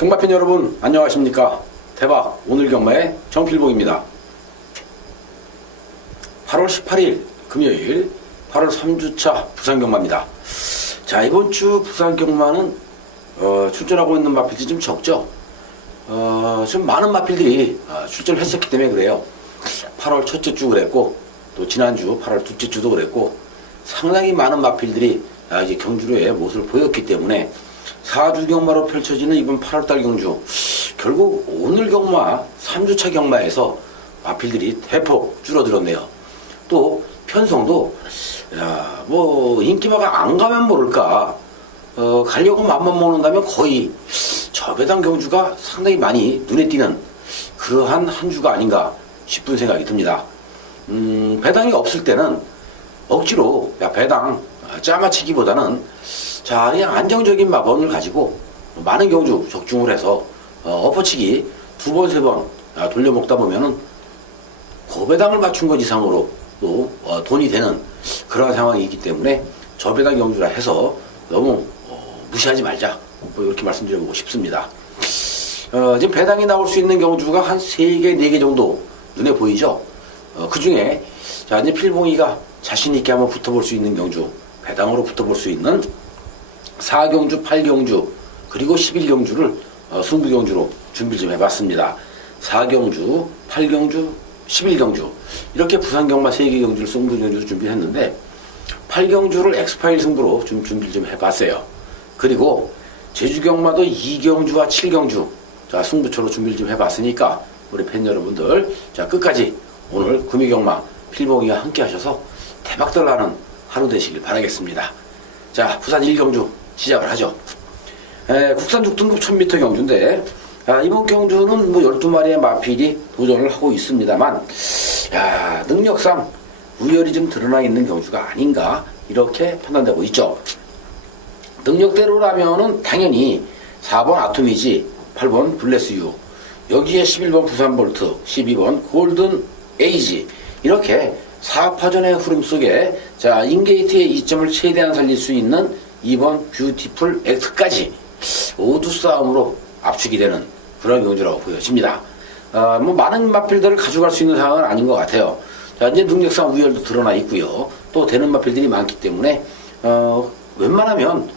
경마팬 여러분 안녕하십니까. 대박 오늘 경마의 정필봉입니다. 8월 18일 금요일 8월 3주차 부산경마입니다. 자, 이번 주 부산경마는 출전하고 있는 마필들이 좀 적죠. 좀 많은 마필들이 출전을 했었기 때문에 그래요. 8월 첫째 주 그랬고 또 지난주 8월 둘째 주도 그랬고 상당히 많은 마필들이 이제 경주로의 모습을 보였기 때문에 4주 경마로 펼쳐지는 이번 8월달 경주, 결국 오늘 경마 3주차 경마에서 마필들이 대폭 줄어들었네요. 또 편성도 뭐 인기마가 안 가면 모를까, 가려고 맘만 먹는다면 거의 저 배당 경주가 상당히 많이 눈에 띄는 그러한 한 주가 아닌가 싶은 생각이 듭니다. 배당이 없을 때는 억지로 배당 짜맞히기보다는 그냥 안정적인 마번을 가지고 많은 경주 적중을 해서 엎어치기 2번, 3번 돌려먹다 보면은 고배당을 맞춘 것 이상으로 또 돈이 되는 그러한 상황이 있기 때문에 저배당 경주라 해서 너무 무시하지 말자, 뭐 이렇게 말씀드려보고 싶습니다. 지금 배당이 나올 수 있는 경주가 한 3개, 4개 정도 눈에 보이죠. 그 중에 이제 필봉이가 자신있게 한번 붙어볼 수 있는 경주, 배당으로 붙어볼 수 있는 4경주, 8경주, 그리고 11경주를 승부경주로 준비를 좀 해봤습니다. 4경주, 8경주, 11경주 이렇게 부산경마 3개 경주를 승부경주로 준비했는데 8경주를 엑스파일 승부로 좀 준비를 좀 해봤어요. 그리고 제주경마도 2경주와 7경주 승부처로 준비를 좀 해봤으니까 우리 팬 여러분들 끝까지 오늘 구미경마 필봉이와 함께 하셔서 대박들 나는 하루 되시길 바라겠습니다. 자, 부산 1경주 시작을 하죠. 국산 6등급 1000m 경주인데 이번 경주는 뭐 12마리의 마필이 도전을 하고 있습니다만 능력상 우열이 좀 드러나 있는 경주가 아닌가 이렇게 판단되고 있죠. 능력대로라면은 당연히 4번 아토미지, 8번 블레스유, 여기에 11번 부산볼트, 12번 골든 에이지, 이렇게 4파전의 흐름 속에 인게이트의 이점을 최대한 살릴 수 있는 2번 뷰티풀 액트까지 모두 싸움으로 압축이 되는 그런 경주라고 보여집니다. 뭐 많은 마필들을 가져갈 수 있는 상황은 아닌 것 같아요. 이제 능력상 우열도 드러나 있고요. 또 되는 마필들이 많기 때문에 웬만하면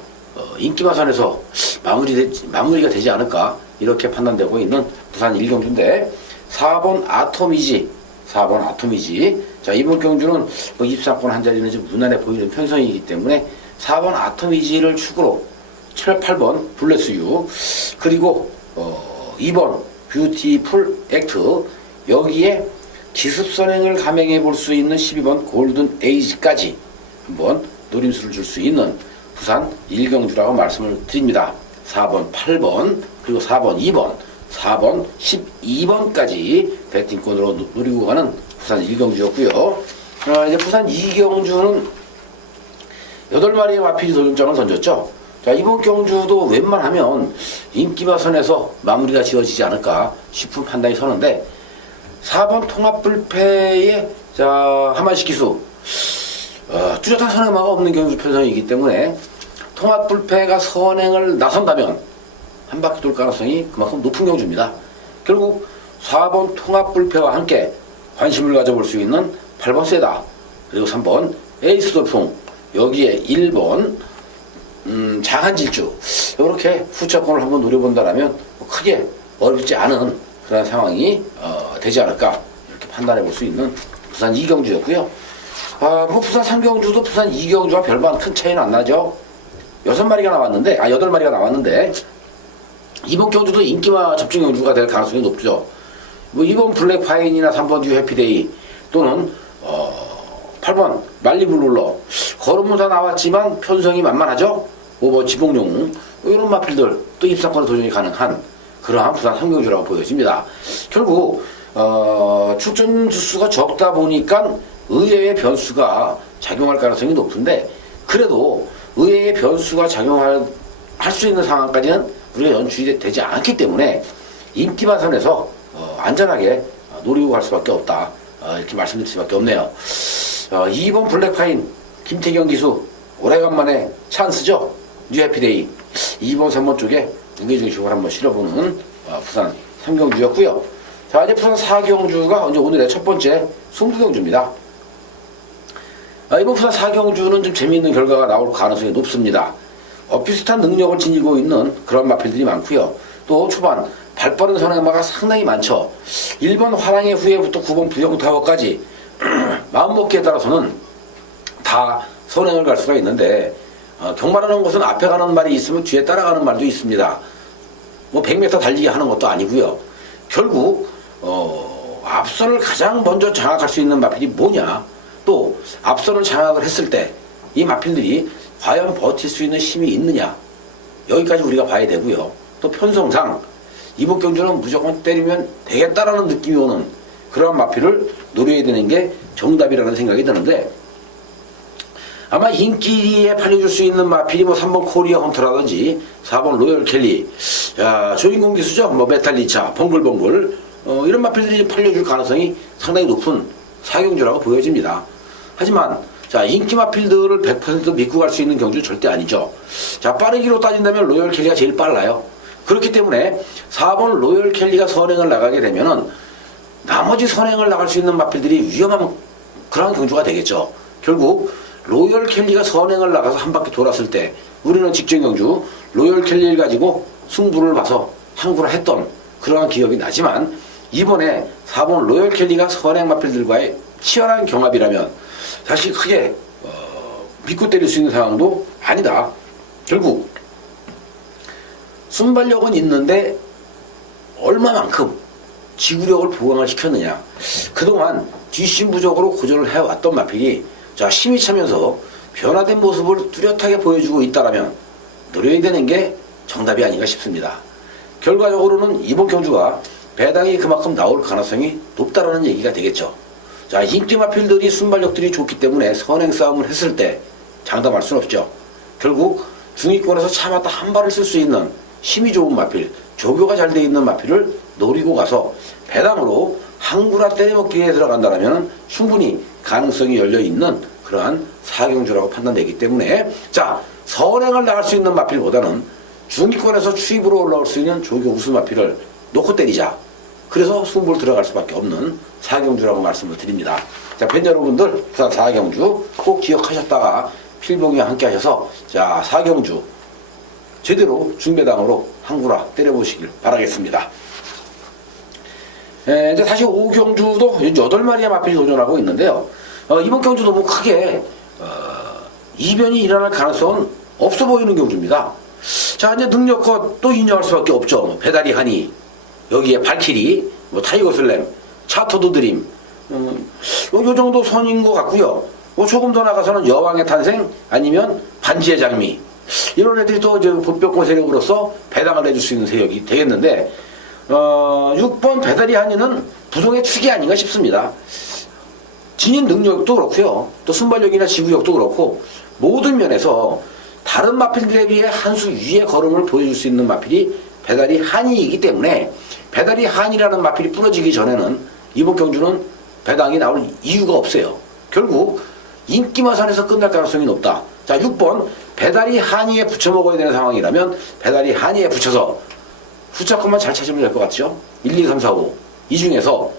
인기마선에서 마무리가 되지 않을까 이렇게 판단되고 있는 부산 1경주인데 4번 아토미지, 이번 경주는 뭐 입상권 한 자리는 좀 무난해 보이는 편성이기 때문에 4번 아토미지를 축으로 7, 8번 블레스유, 그리고 2번 뷰티풀 액트, 여기에 기습선행을 감행해 볼 수 있는 12번 골든 에이지까지 한번 노림수를 줄 수 있는 부산 1경주라고 말씀을 드립니다. 4번, 8번, 그리고 4번, 2번, 4번, 12번까지 배팅권으로 노리고 가는 부산 1경주였고요. 이제 부산 2경주는 8마리의 마필이 도전장을 던졌죠. 이번 경주도 웬만하면 인기마선에서 마무리가 지어지지 않을까 싶은 판단이 서는데 4번 통합불패의 하만시키수, 뚜렷한 선행마가 없는 경주 편성이기 때문에 통합불패가 선행을 나선다면 한 바퀴 돌 가능성이 그만큼 높은 경주입니다. 결국 4번 통합불패와 함께 관심을 가져볼 수 있는 8번 세다, 그리고 3번 에이스 돌풍, 여기에 1번 장한질주, 이렇게 후차권을 한번 노려본다라면 크게 어렵지 않은 그런 상황이 되지 않을까 이렇게 판단해 볼 수 있는 부산 2경주였고요. 뭐 부산 3경주도 부산 2경주와 별반 큰 차이는 안 나죠. 8마리가 나왔는데 이번 경주도 인기마 접종 경주가 될 가능성이 높죠. 뭐 이번 블랙파인이나 3번 듀 해피데이 또는 8번 말리블룰러, 걸음은 다 나왔지만 편성이 만만하죠. 뭐 지봉용, 이런 마필들 또 입상권에 도전이 가능한 그러한 부산 3경주라고 보여집니다. 결국 출전 주수가 적다 보니까 의외의 변수가 작용할 가능성이 높은데, 그래도 의외의 변수가 작용할 수 있는 상황까지는 우리가 연출이 되지 않기 때문에 인기마선에서 안전하게 노리고 갈 수밖에 없다, 이렇게 말씀드릴 수밖에 없네요. 2번 블랙파인 김태경 기수 오래간만에 찬스죠. 뉴해피데이 2번 3번 쪽에 무게 중심을 한번 실어보는 부산 3경주였고요. 자, 이제 부산 4경주가 이제 오늘의 첫 번째 승부경주입니다. 이번 부산 4경주는 좀 재미있는 결과가 나올 가능성이 높습니다. 비슷한 능력을 지니고 있는 그런 마필들이 많고요. 또 초반 발빠른 선행마가 상당히 많죠. 1번 화랑의 후예부터 9번 부영타워까지 마음먹기에 따라서는 다 선행을 갈 수가 있는데 경마라는 것은 앞에 가는 말이 있으면 뒤에 따라가는 말도 있습니다. 뭐 100m 달리기 하는 것도 아니고요. 결국 앞선을 가장 먼저 장악할 수 있는 마필이 뭐냐, 또 앞선을 장악을 했을 때 이 마필들이 과연 버틸 수 있는 힘이 있느냐, 여기까지 우리가 봐야 되고요. 또 편성상 이번 경주는 무조건 때리면 되겠다라는 느낌이 오는 그러한 마필을 노려야 되는 게 정답이라는 생각이 드는데, 아마 인기에 팔려줄 수 있는 마필이 뭐 3번 코리아 헌터라든지 4번 로열 켈리, 조인공 기수죠. 뭐 메탈리차, 벙글벙글, 이런 마필들이 팔려줄 가능성이 상당히 높은 사경주라고 보여집니다. 하지만 자, 인기 마필들을 100% 믿고 갈 수 있는 경주는 절대 아니죠. 자, 빠르기로 따진다면 로열 켈리가 제일 빨라요. 그렇기 때문에 4번 로열 켈리가 선행을 나가게 되면은 나머지 선행을 나갈 수 있는 마필들이 위험한 그런 경주가 되겠죠. 결국 로열 켈리가 선행을 나가서 한 바퀴 돌았을 때 우리는 직전 경주 로열 켈리를 가지고 승부를 봐서 항구를 했던 그러한 기억이 나지만, 이번에 4번 로열 켈리가 선행 마필들과의 치열한 경합이라면 사실 크게 믿고 때릴 수 있는 상황도 아니다. 결국 순발력은 있는데 얼마만큼 지구력을 보강을 시켰느냐. 그동안 뒷심부적으로 고전을 해왔던 마필이 자, 힘이 차면서 변화된 모습을 뚜렷하게 보여주고 있다라면 노려야 되는 게 정답이 아닌가 싶습니다. 결과적으로는 이번 경주가 배당이 그만큼 나올 가능성이 높다라는 얘기가 되겠죠. 자, 인기 마필들이 순발력들이 좋기 때문에 선행 싸움을 했을 때 장담할 수는 없죠. 결국 중위권에서 참았다 한 발을 쓸 수 있는 힘이 좋은 마필, 조교가 잘 돼 있는 마필을 노리고 가서 배당으로 항구나 때려먹기에 들어간다면 충분히 가능성이 열려있는 그러한 사경주라고 판단되기 때문에, 자, 선행을 나갈 수 있는 마필보다는 중위권에서 추입으로 올라올 수 있는 조교 우수 마필을 놓고 때리자. 그래서 승부를 들어갈 수밖에 없는 사경주라고 말씀을 드립니다. 자, 팬 여러분들, 부산 사경주 꼭 기억하셨다가 필봉이와 함께 하셔서 자, 사경주 제대로 중배당으로 항구라 때려보시길 바라겠습니다. 이제 사실 5경주도 8마리의 마필이 도전하고 있는데요. 이번 경주 너무 크게 이변이 일어날 가능성은 없어 보이는 경주입니다. 자, 이제 능력껏 또 인정할 수밖에 없죠. 뭐 배다리 하니, 여기에 발키리, 뭐 타이거 슬램, 차터드 드림, 요 정도 선인 것 같고요. 뭐 조금 더 나가서는 여왕의 탄생, 아니면 반지의 장미, 이런 애들이 또 이제 법벽권 세력으로서 배당을 해줄 수 있는 세력이 되겠는데, 6번 배다리 한이는 부동의 축이 아닌가 싶습니다. 진입 능력도 그렇고요. 또 순발력이나 지구력도 그렇고 모든 면에서 다른 마필들에 비해 한 수 위의 걸음을 보여줄 수 있는 마필이 배다리 한이이기 때문에 배다리 한이라는 마필이 부러지기 전에는 이번 경주는 배당이 나올 이유가 없어요. 결국 인기마산에서 끝날 가능성이 높다. 자, 6번 배다리 한이에 붙여 먹어야 되는 상황이라면 배다리 한이에 붙여서 후차권만 잘 찾으면 될 것 같죠. 1, 2, 3, 4, 5. 이 중에서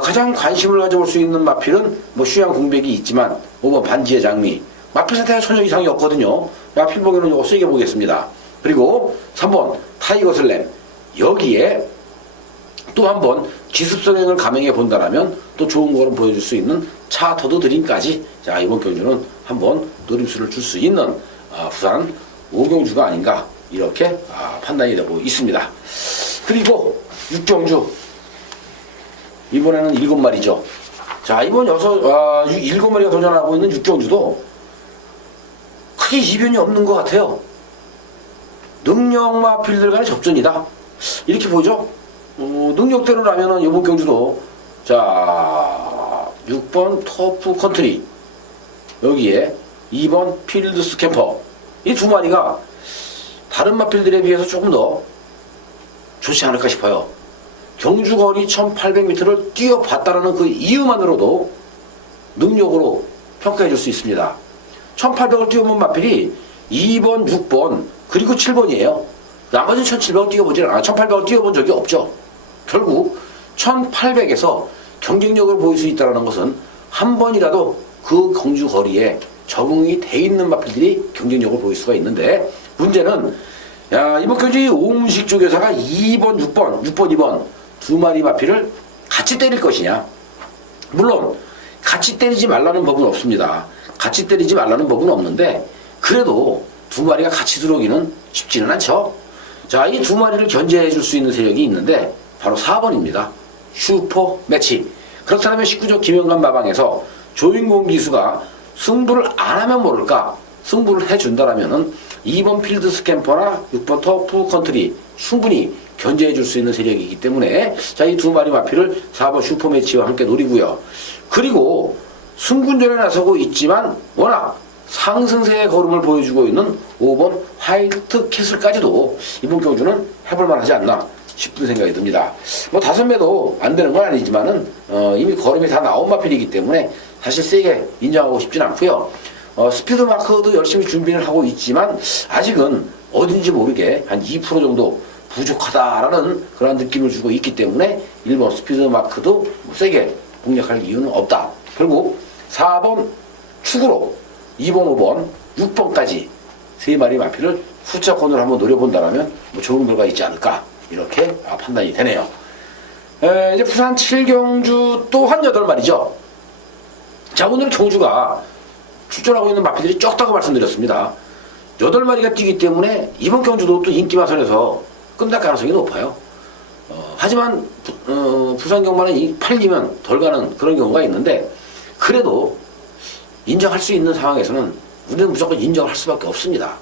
가장 관심을 가져볼 수 있는 마필은 뭐 휴양 공백이 있지만 5번 반지의 장미, 마필 상태가 전혀 이상이 없거든요. 마필 보기는 이거 세게 보겠습니다. 그리고 3번 타이거 슬램, 여기에 또 한 번 기습선행을 감행해 본다라면 또 좋은 거를 보여줄 수 있는 차터드 드림까지, 자, 이번 경주는 한번 노림수를 줄 수 있는 부산 5경주가 아닌가 이렇게 판단이 되고 있습니다. 그리고 6경주 이번에는 7마리죠. 자, 이번 7마리가 도전하고 있는 6경주도 크게 이변이 없는 것 같아요. 능력 마필들 간의 접전이다, 이렇게 보죠. 능력대로라면은 이번 경주도 자, 6번 터프 컨트리, 여기에 2번 필드 스캠퍼, 이 두 마리가 다른 마필들에 비해서 조금 더 좋지 않을까 싶어요. 경주거리 1800m를 뛰어봤다라는 그 이유만으로도 능력으로 평가해 줄 수 있습니다. 1800을 뛰어본 마필이 2번, 6번, 그리고 7번이에요. 나머지는 1700을 뛰어보질 않아. 1800을 뛰어본 적이 없죠. 결국 1800에서 경쟁력을 보일 수 있다는 것은 한 번이라도 그 경주 거리에 적응이 돼 있는 마필들이 경쟁력을 보일 수가 있는데, 문제는 이번 경주 오음식 쪽에서가 2번, 6번, 2번 두 마리 마필을 같이 때릴 것이냐. 물론 같이 때리지 말라는 법은 없습니다. 같이 때리지 말라는 법은 없는데, 그래도 두 마리가 같이 들어오기는 쉽지는 않죠. 자, 이 두 마리를 견제해 줄 수 있는 세력이 있는데 바로 4번입니다. 슈퍼 매치. 그렇다면 19조 김영관 마방에서 조인공 기수가 승부를 안 하면 모를까, 승부를 해준다라면은 2번 필드 스캠퍼나 6번 터프 컨트리 충분히 견제해 줄 수 있는 세력이기 때문에, 자, 이 두 마리 마필을 4번 슈퍼 매치와 함께 노리고요. 그리고 승군전에 나서고 있지만 워낙 상승세의 걸음을 보여주고 있는 5번 화이트 캐슬까지도 이번 경주는 해볼만 하지 않나 싶은 생각이 듭니다. 뭐 5매도 안 되는 건 아니지만은 이미 걸음이 다 나온 마필이기 때문에 사실 세게 인정하고 싶진 않고요. 스피드 마크도 열심히 준비를 하고 있지만 아직은 어딘지 모르게 한 2% 정도 부족하다라는 그런 느낌을 주고 있기 때문에 1번 스피드 마크도 세게 공략할 이유는 없다. 결국 4번 축으로 2번, 5번, 6번까지 세 마리 마필을 후차권으로 한번 노려본다라면 뭐 좋은 결과 있지 않을까, 이렇게 판단이 되네요. 이제 부산 7경주 또한 8마리죠. 자, 오늘 경주가 출전하고 있는 마필들이 적다고 말씀드렸습니다. 8마리가 뛰기 때문에 이번 경주도 또 인기마선에서 끝날 가능성이 높아요. 하지만 부산 경마는 팔리면 덜 가는 그런 경우가 있는데, 그래도 인정할 수 있는 상황에서는 우리는 무조건 인정할 수밖에 없습니다.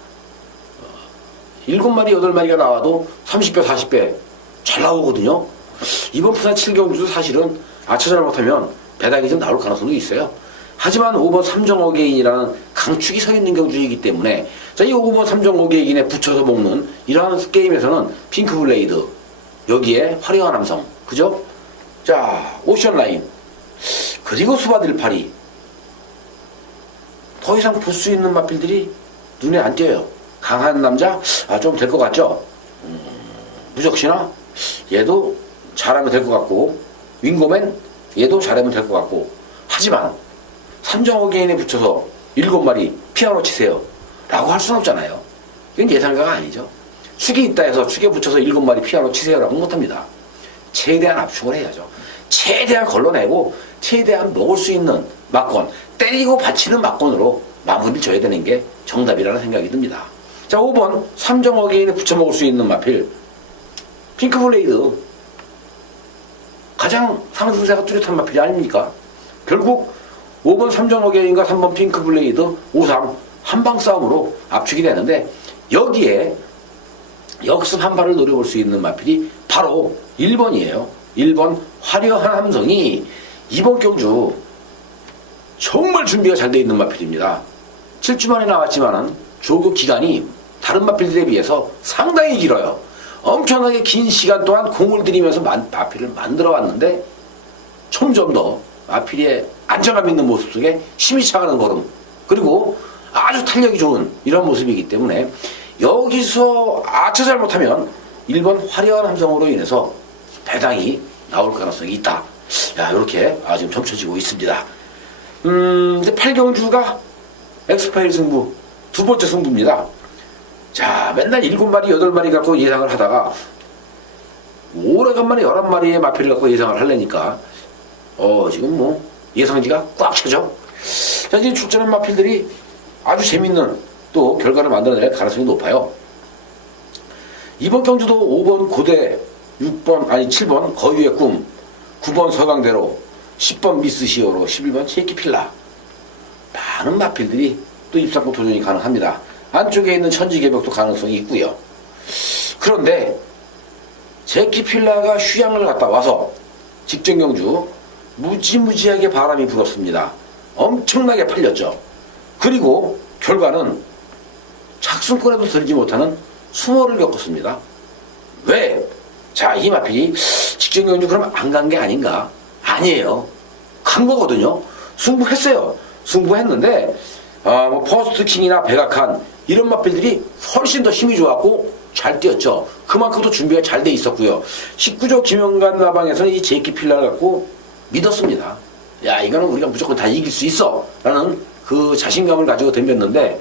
7마리, 8마리가 나와도 30배, 40배 잘 나오거든요. 이번 부산 7경주도 사실은 아차 잘못하면 배당이 좀 나올 가능성도 있어요. 하지만 5번 삼정어게인이라는 강축이 서 있는 경주이기 때문에, 자, 이 5번 삼정어게인에 붙여서 먹는 이러한 게임에서는 핑크블레이드, 여기에 화려한 함성, 그죠? 자, 오션라인, 그리고 수바딜파리, 더 이상 볼 수 있는 마필들이 눈에 안 띄어요. 강한 남자, 좀 될 것 같죠? 무적신화, 얘도 잘하면 될 것 같고, 윙고맨, 얘도 잘하면 될 것 같고. 하지만 삼정어게인에 붙여서 7마리 피아노 치세요 라고 할 수는 없잖아요. 이건 예상가가 아니죠. 축이 있다 해서 축에 붙여서 7마리 피아노 치세요라고 못합니다. 최대한 압축을 해야죠. 최대한 걸러내고 최대한 먹을 수 있는 막권, 때리고 받치는 막권으로 마무리를 져야 되는 게 정답이라는 생각이 듭니다. 자, 5번 삼정어게인에 붙여 먹을 수 있는 마필 핑크블레이드, 가장 상승세가 뚜렷한 마필이 아닙니까? 결국 5번 삼정어게인과 3번 핑크블레이드 5-3 한방 싸움으로 압축이 되는데, 여기에 역습 한 발을 노려볼 수 있는 마필이 바로 1번이에요. 1번 화려한 함성이 이번 경주 정말 준비가 잘 되어 있는 마필입니다. 7주 만에 나왔지만은 조교 기간이 다른 마필들에 비해서 상당히 길어요. 엄청나게 긴 시간 동안 공을 들이면서 마필을 만들어 왔는데, 점점 더 마필의 안정감 있는 모습 속에 힘이 차가는 걸음, 그리고 아주 탄력이 좋은 이런 모습이기 때문에 여기서 아차 잘못하면 1번 화려한 함성으로 인해서 배당이 나올 가능성이 있다. 야, 이렇게 지금 점쳐지고 있습니다. 이제 8경주가 엑스파일 승부, 두 번째 승부입니다. 자, 맨날 7마리, 8마리 갖고 예상을 하다가 오래간만에 11마리의 마필을 갖고 예상을 하려니까 지금 뭐 예상지가 꽉 차죠. 자, 이제 출전한 마필들이 아주 재밌는 또 결과를 만들어낼 가능성이 높아요. 이번 경주도 5번 고대, 7번 거유의 꿈, 9번 서강대로, 10번 미스 시오로, 11번 체키필라, 많은 마필들이 또 입상권 도전이 가능합니다. 안쪽에 있는 천지개벽도 가능성이 있고요. 그런데 제키필라가 휴양을 갔다 와서 직전 경주 무지무지하게 바람이 불었습니다. 엄청나게 팔렸죠. 그리고 결과는 착순권에도 들지 못하는 수모를 겪었습니다. 왜? 자, 이 마필이 직전 경주 그럼 안 간 게 아닌가? 아니에요. 간 거거든요. 승부했어요. 승부했는데 뭐 퍼스트킹이나 백악한 이런 마필들이 훨씬 더 힘이 좋았고 잘 뛰었죠. 그만큼 또 준비가 잘 돼 있었고요. 19조 김영관 라방에서는 이 제키 필라를 갖고 믿었습니다. 야, 이거는 우리가 무조건 다 이길 수 있어 라는 그 자신감을 가지고 덤볐는데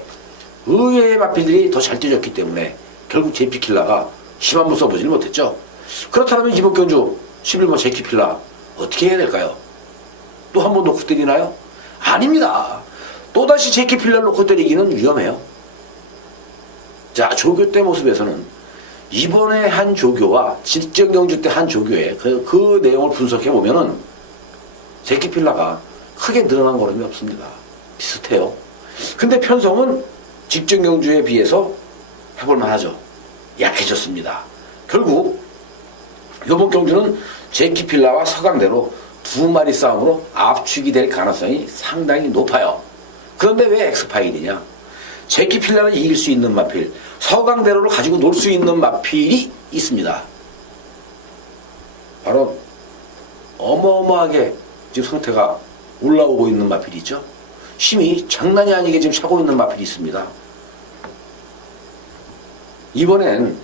의외의 마필들이 더 잘 뛰어졌기 때문에 결국 제키 필라가 힘 한번 써보질 못했죠. 그렇다면 이번 경주 11번 제키 필라 어떻게 해야 될까요? 또 한 번 놓고 때리나요? 아닙니다. 또다시 제키 필라를 놓고 때리기는 위험해요. 자, 조교 때 모습에서는 이번에 한 조교와 직전 경주 때 한 조교의 그 내용을 분석해 보면은 제키 필라가 크게 늘어난 걸음이 없습니다. 비슷해요. 근데 편성은 직전 경주에 비해서 해볼만 하죠. 약해졌습니다. 결국 이번 경주는 제키 필라와 서강대로 두 마리 싸움으로 압축이 될 가능성이 상당히 높아요. 그런데 왜 엑스파일이냐? 제키 필라를 이길 수 있는 마필, 서강대로를 가지고 놀 수 있는 마필이 있습니다. 바로 어마어마하게 지금 상태가 올라오고 있는 마필이 있죠. 힘이 장난이 아니게 지금 차고 있는 마필이 있습니다. 이번엔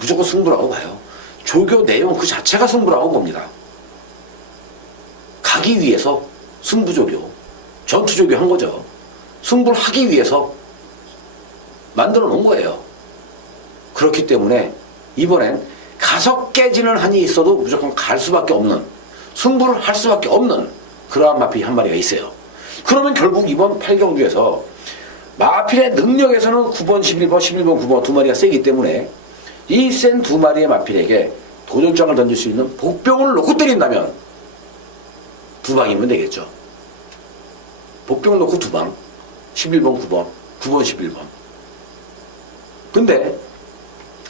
무조건 승부라고 봐요. 조교 내용 그 자체가 승부라고 봅니다. 가기 위해서 승부조교, 전투조교 한 거죠. 승부를 하기 위해서 만들어 놓은 거예요. 그렇기 때문에 이번엔 가서 깨지는 한이 있어도 무조건 갈 수밖에 없는, 승부를 할 수밖에 없는 그러한 마필이 한 마리가 있어요. 그러면 결국 이번 8경주에서 마필의 능력에서는 9번, 11번, 11번, 9번 두 마리가 세기 때문에 이 센 두 마리의 마필에게 도전장을 던질 수 있는 복병을 놓고 때린다면 두 방이면 되겠죠. 복병을 놓고 두 방, 11번, 9번, 9번, 11번. 근데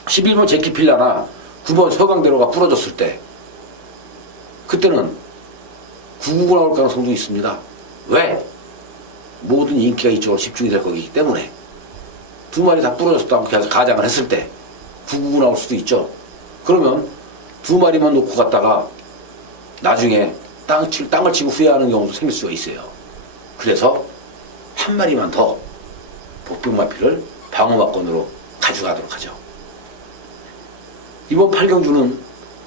11번 제키 필라나 9번 서강대로가 부러졌을 때 그때는 999가 나올 가능성도 있습니다. 왜? 모든 인기가 이쪽으로 집중이 될 거기 때문에 두 마리 다 부러졌다고 가장을 했을 때 999 나올 수도 있죠. 그러면 두 마리만 놓고 갔다가 나중에 땅을 치고 후회하는 경우도 생길 수가 있어요. 그래서 한 마리만 더 복병마필을 방어막건으로 가져가도록 하죠. 이번 8경주는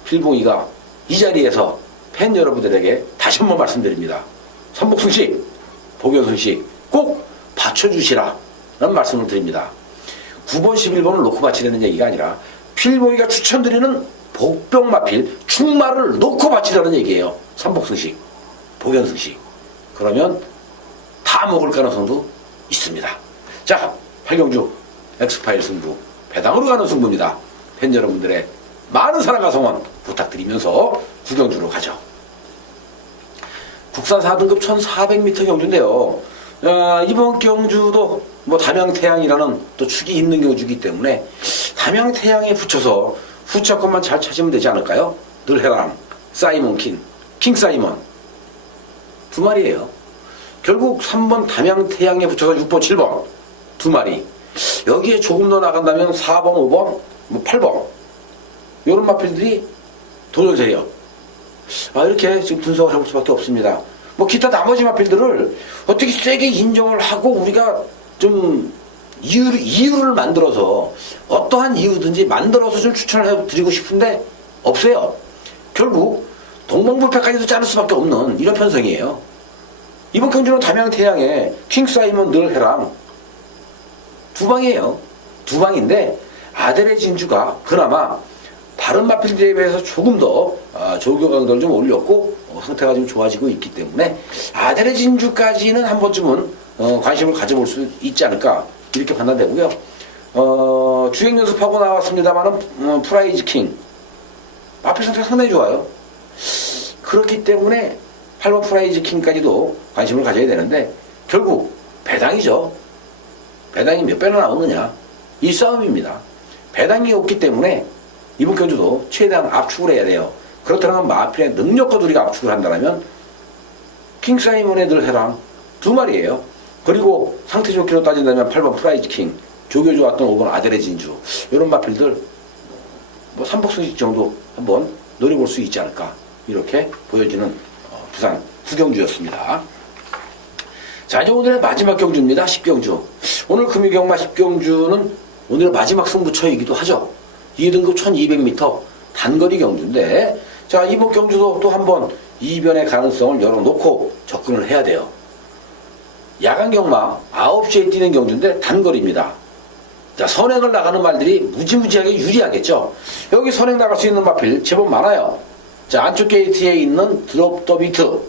필봉이가 이 자리에서 팬 여러분들에게 다시 한번 말씀드립니다. 선복승식, 복연승식 꼭 받쳐주시라 라는 말씀을 드립니다. 9번, 11번을 놓고 바치라는 얘기가 아니라 필봉이가 추천드리는 복병마필 충마를 놓고 바치라는 얘기예요. 선복승식, 복연승식. 그러면 다 먹을 가능성도 있습니다. 자, 8경주 엑스파일 승부 배당으로 가는 승부입니다. 팬 여러분들의 많은 사랑과 성원 부탁드리면서 9경주로 가죠. 국산 4등급 1400m 경주인데요. 이번 경주도 뭐 담양태양이라는 또 축이 있는 경주이기 때문에 담양태양에 붙여서 후차권만 잘 찾으면 되지 않을까요? 늘해랑, 사이먼 킹 사이먼 두 마리예요. 결국 3번 담양태양에 붙여서 6번, 7번 두 마리. 여기에 조금 더 나간다면 4번, 5번, 뭐 8번 이런 마필들이 도전 세력. 이렇게 지금 분석을 해볼 수밖에 없습니다. 뭐 기타 나머지 마필들을 어떻게 세게 인정을 하고 우리가 좀 이유를 만들어서 어떠한 이유든지 만들어서 좀 추천을 해드리고 싶은데 없어요. 결국 동방불패까지도 자를 수밖에 없는 이런 편성이에요. 이번 경주는 담양태양에 킹사이먼 늘해랑 두 방이에요. 두 방인데 아델의 진주가 그나마 다른 마필들에 비해서 조금 더 조교 강도를 좀 올렸고 상태가 좀 좋아지고 있기 때문에 아델의 진주까지는 한 번쯤은 관심을 가져볼 수 있지 않을까 이렇게 판단되고요. 주행 연습하고 나왔습니다만은 프라이즈 킹 마필 상태가 상당히 좋아요. 그렇기 때문에 8번 프라이즈 킹까지도 관심을 가져야 되는데 결국 배당이죠. 배당이 몇 배나 나오느냐 이 싸움입니다. 배당이 없기 때문에 이번 경주도 최대한 압축을 해야 돼요. 그렇다면 마필의 능력과 우리가 압축을 한다면 킹사이먼의 늘해랑 두 마리예요. 그리고 상태 좋기로 따진다면 8번 프라이즈 킹, 조교 좋았던 5번 아델의 진주 이런 마필들 뭐 3복승식 정도 한번 노려볼 수 있지 않을까 이렇게 보여지는 부산 후경주였습니다. 자, 이제 오늘의 마지막 경주입니다. 10경주. 오늘 금유경마 10경주는 오늘의 마지막 승부처이기도 하죠. 2등급 1200m 단거리 경주인데, 자, 이번 경주도 또 한번 이변의 가능성을 열어놓고 접근을 해야 돼요. 야간 경마 9시에 뛰는 경주인데 단거리입니다. 자, 선행을 나가는 말들이 무지무지하게 유리하겠죠. 여기 선행 나갈 수 있는 마필 제법 많아요. 자, 안쪽 게이트에 있는 드롭 더 비트,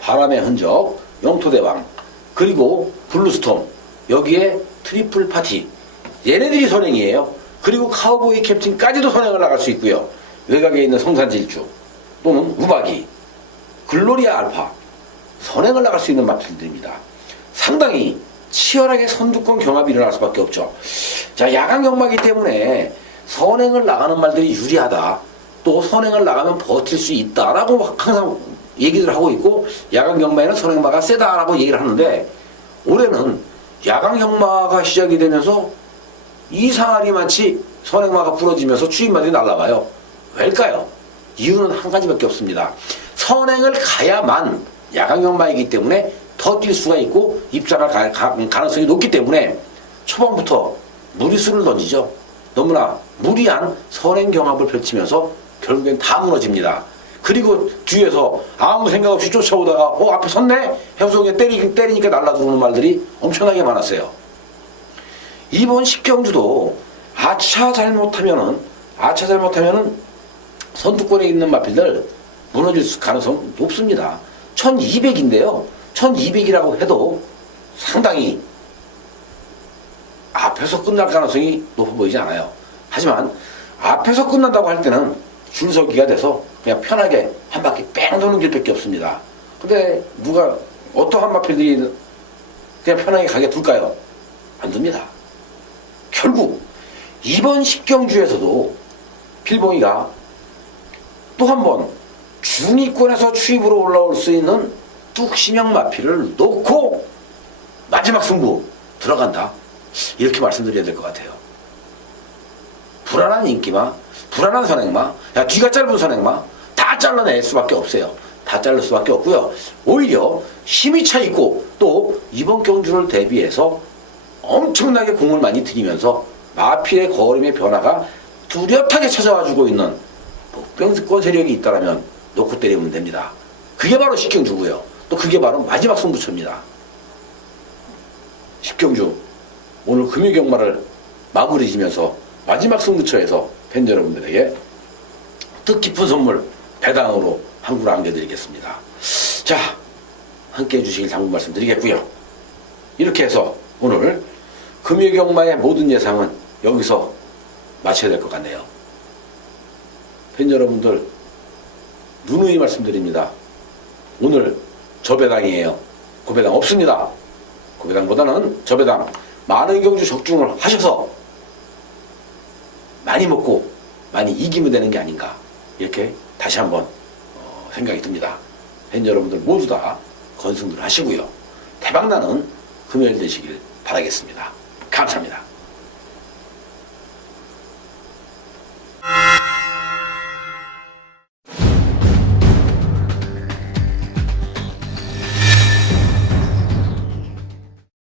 바람의 흔적, 영토대왕, 그리고 블루스톰, 여기에 트리플 파티, 얘네들이 선행이에요. 그리고 카우보이 캡틴까지도 선행을 나갈 수 있고요. 외곽에 있는 성산질주 또는 우박이, 글로리아 알파, 선행을 나갈 수 있는 마필들입니다. 상당히 치열하게 선두권 경합이 일어날 수밖에 없죠. 자, 야간 경마기 때문에 선행을 나가는 말들이 유리하다, 또 선행을 나가면 버틸 수 있다라고 항상 얘기를 하고 있고, 야간 경마에는 선행마가 세다라고 얘기를 하는데, 올해는 야간 경마가 시작이 되면서 이상하리 마치 선행마가 부러지면서 추임마들이 날아가요. 왜일까요? 이유는 한 가지밖에 없습니다. 선행을 가야만 야간 경마이기 때문에 더 뛸 수가 있고 입상할 가능성이 높기 때문에 초반부터 무리수를 던지죠. 너무나 무리한 선행 경합을 펼치면서 결국엔 다 무너집니다. 그리고 뒤에서 아무 생각 없이 쫓아오다가 앞에 섰네? 해서 그냥 때리니까 날라들어오는 말들이 엄청나게 많았어요. 이번 10경주도 아차 잘못하면은 선두권에 있는 마필들 무너질 가능성 높습니다. 1200인데요. 1200이라고 해도 상당히 앞에서 끝날 가능성이 높아 보이지 않아요. 하지만 앞에서 끝난다고 할 때는 줄서기가 돼서 그냥 편하게 한 바퀴 뺑 도는 길밖에 없습니다. 근데 어떠한 마필들이 그냥 편하게 가게 둘까요? 안 둡니다. 결국 이번 10경주에서도 필봉이가 또 한 번 중위권에서 추입으로 올라올 수 있는 뚝심형 마필을 놓고 마지막 승부 들어간다, 이렇게 말씀드려야 될 것 같아요. 불안한 인기마, 불안한 선행마, 뒤가 짧은 선행마 다 잘라낼 수밖에 없어요. 다 자를 수밖에 없고요. 오히려 힘이 차 있고 또 이번 경주를 대비해서 엄청나게 공을 많이 들이면서 마필의 거림의 변화가 뚜렷하게 찾아와주고 있는 복병권 세력이 있다면 놓고 때리면 됩니다. 그게 바로 10경주고요. 또 그게 바로 마지막 승부처입니다. 10경주 오늘 금요경마를 마무리 지면서 마지막 승부처에서 팬 여러분들에게 뜻깊은 선물 배당으로 한 그루 안겨드리겠습니다. 자, 함께 해주시길 당부 말씀드리겠고요. 이렇게 해서 오늘 금요경마의 모든 예상은 여기서 마쳐야 될 것 같네요. 팬 여러분들 누누이 말씀드립니다. 오늘 저배당이에요. 고배당 없습니다. 고배당보다는 저배당 많은 경주 적중을 하셔서 많이 먹고 많이 이기면 되는 게 아닌가, 이렇게 다시 한번 생각이 듭니다. 팬 여러분들 모두 다 건승들 하시고요. 대박나는 금요일 되시길 바라겠습니다. 감사합니다.